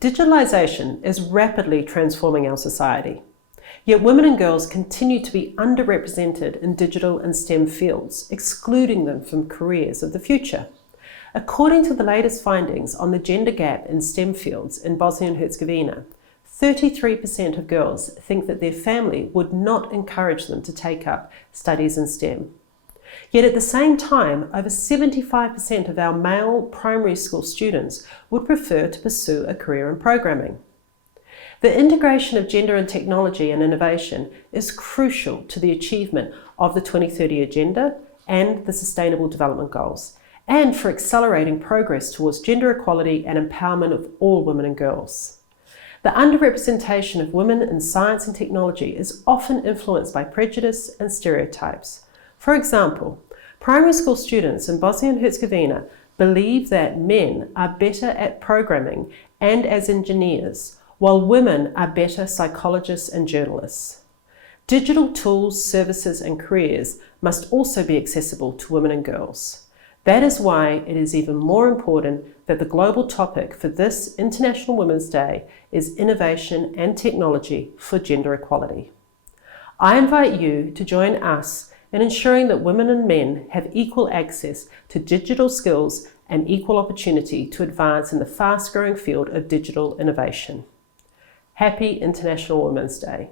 Digitalization is rapidly transforming our society. Yet women and girls continue to be underrepresented in digital and STEM fields, excluding them from careers of the future. According to the latest findings on the gender gap in STEM fields in Bosnia and Herzegovina, 33% of girls think that their family would not encourage them to take up studies in STEM. Yet at the same time, over 75% of our male primary school students would prefer to pursue a career in programming. The integration of gender and technology and innovation is crucial to the achievement of the 2030 Agenda and the Sustainable Development Goals, and for accelerating progress towards gender equality and empowerment of all women and girls. The underrepresentation of women in science and technology is often influenced by prejudice and stereotypes. For example, primary school students in Bosnia and Herzegovina believe that men are better at programming and as engineers, while women are better psychologists and journalists. Digital tools, services, and careers must also be accessible to women and girls. That is why it is even more important that the global topic for this International Women's Day is innovation and technology for gender equality. I invite you to join us in ensuring that women and men have equal access to digital skills and equal opportunity to advance in the fast-growing field of digital innovation. Happy International Women's Day.